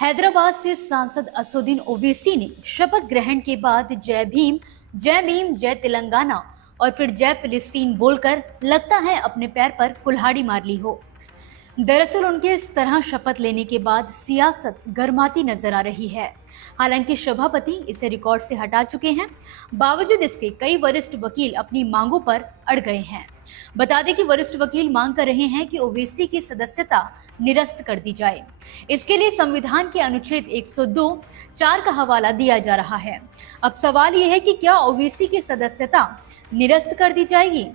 हैदराबाद से सांसद असदुद्दीन ओवैसी ने शपथ ग्रहण के बाद जय भीम, जय मीम, जय तेलंगाना और फिर जय फिलिस्तीन बोलकर लगता है अपने पैर पर कुल्हाड़ी मार ली हो। दरअसल उनके इस तरह शपथ लेने के बाद सियासत गर्माती नजर आ रही है। हालांकि सभापति इसे रिकॉर्ड से हटा चुके हैं, बावजूद इसके कई वरिष्ठ वकील अपनी मांगों पर अड़ गए हैं। बता दें कि वरिष्ठ वकील मांग कर रहे हैं कि ओवैसी की सदस्यता निरस्त कर दी जाए। इसके लिए संविधान के अनुच्छेद 102(4) का हवाला दिया जा रहा है। अब सवाल यह है कि क्या ओवैसी की सदस्यता निरस्त कर दी जाएगी?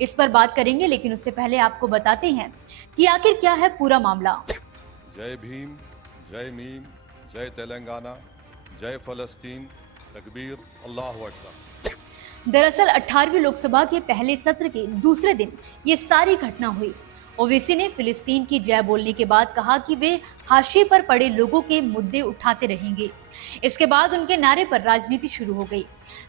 इस पर बात करेंगे, लेकिन उससे पहले आपको बताते हैं कि आखिर क्या है पूरा मामला। जय भीम, जय मीम, जय तेलंगाना, जय फलस्तीन, तकबीर, अल्लाहु अकबर। दरअसल 18वीं लोकसभा के पहले सत्र के दूसरे दिन ये सारी घटना हुई। ओवैसी ने फिलिस्तीन की जय बोलने के बाद कहा कि वे हाशिए पर पड़े लोगों के मुद्दे उठाते रहेंगे। इसके बाद उनके नारे पर राजनीति शुरू हो गई।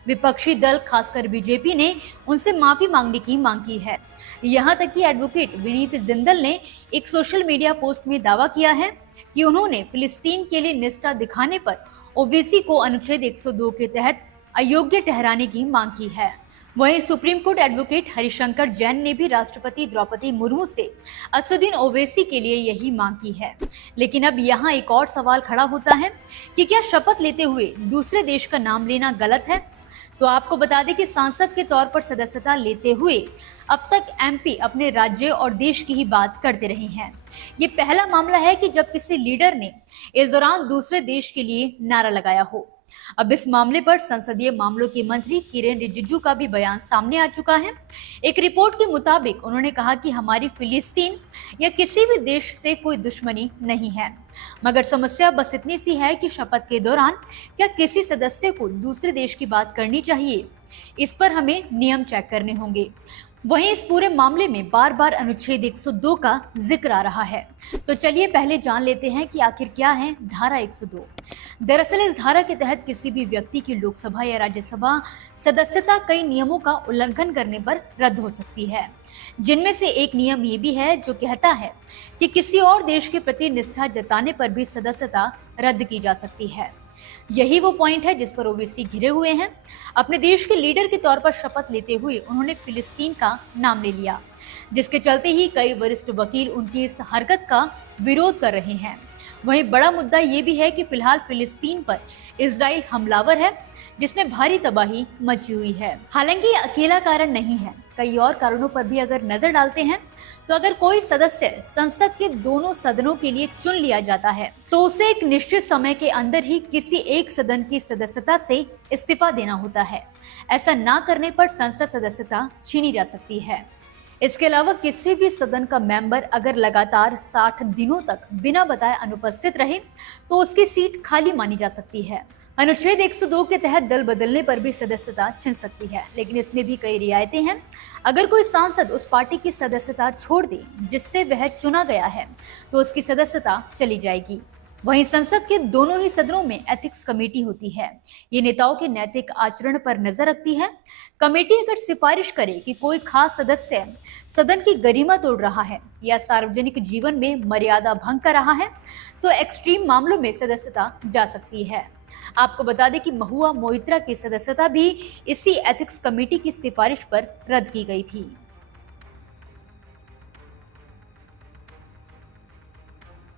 विपक्षी दल खासकर बीजेपी ने उनसे माफी मांगने की मांग की है। यहां तक कि एडवोकेट विनीत जिंदल ने एक सोशल मीडिया पोस्ट में दावा किया है कि उन्होंने फिलिस्तीन के लिए निष्ठा दिखाने पर ओवैसी को अनुच्छेद 102 के तहत अयोग्य ठहराने की मांग की है। वहीं supreme court advocate Harishankar Jain ने भी राष्ट्रपति द्रौपदी मुर्मू से असदुद्दीन ओवैसी के लिए यही मांग की है। लेकिन अब यहाँ एक और सवाल खड़ा होता है कि क्या शपथ लेते हुए दूसरे देश का नाम लेना गलत है? तो आपको बता दें कि सांसद के तौर पर सदस्यता लेते हुए अब तक एमपी अपने राज्य और देश की ही बात करते रहे हैं। ये पहला मामला है कि जब किसी लीडर ने इस दौरान दूसरे देश के लिए नारा लगाया हो। अब इस मामले पर संसदीय मामलों के मंत्री किरेन रिजिजू का भी बयान सामने आ चुका है। एक रिपोर्ट के मुताबिक उन्होंने कहा कि हमारी फिलिस्तीन या किसी भी देश से कोई दुश्मनी नहीं है, मगर समस्या बस इतनी सी है कि शपथ के दौरान क्या किसी सदस्य को दूसरे देश की बात करनी चाहिए, इस पर हमें नियम चेक करने होंगे। वहीं इस पूरे मामले में बार बार अनुच्छेद 102 का जिक्र आ रहा है। तो चलिए पहले जान लेते हैं कि आखिर क्या है धारा 102। दरअसल इस धारा के तहत किसी भी व्यक्ति की लोकसभा या राज्यसभा सदस्यता कई नियमों का उल्लंघन करने पर रद्द हो सकती है, जिनमें से एक नियम ये भी है जो कहता है कि किसी और देश के प्रति निष्ठा जताने पर भी सदस्यता रद्द की जा सकती है। यही वो पॉइंट है जिस पर ओवैसी घिरे हुए हैं। अपने देश के लीडर के तौर पर शपथ लेते हुए उन्होंने फिलिस्तीन का नाम ले लिया, जिसके चलते ही कई वरिष्ठ वकील उनकी इस हरकत का विरोध कर रहे हैं। वहीं बड़ा मुद्दा ये भी है कि फिलहाल फिलिस्तीन पर इजराइल हमलावर है, जिसमें भारी तबाही मची हुई है। हालांकि ये अकेला कारण नहीं है, कई और कारणों पर भी अगर नजर डालते हैं तो अगर कोई सदस्य संसद के दोनों सदनों के लिए चुन लिया जाता है तो उसे एक निश्चित समय के अंदर ही किसी एक सदन की सदस्यता से इस्तीफा देना होता है। ऐसा ना करने पर संसद सदस्यता छीनी जा सकती है। इसके अलावा किसी भी सदन का मेंबर अगर लगातार 60 दिनों तक बिना बताए अनुपस्थित रहे तो उसकी सीट खाली मानी जा सकती है। अनुच्छेद 102 के तहत दल बदलने पर भी सदस्यता छिन सकती है, लेकिन इसमें भी कई रियायतें हैं। अगर कोई सांसद उस पार्टी की सदस्यता छोड़ दे जिससे वह चुना गया है तो उसकी सदस्यता चली जाएगी। वहीं संसद के दोनों ही सदनों में एथिक्स कमेटी होती है। ये नेताओं के नैतिक आचरण पर नजर रखती है। कमेटी अगर सिफारिश करे कि कोई खास सदस्य सदन की गरिमा तोड़ रहा है या सार्वजनिक जीवन में मर्यादा भंग कर रहा है तो एक्सट्रीम मामलों में सदस्यता जा सकती है। आपको बता दें कि महुआ मोइत्रा की सदस्यता भी इसी एथिक्स कमेटी की सिफारिश पर रद्द की गई थी।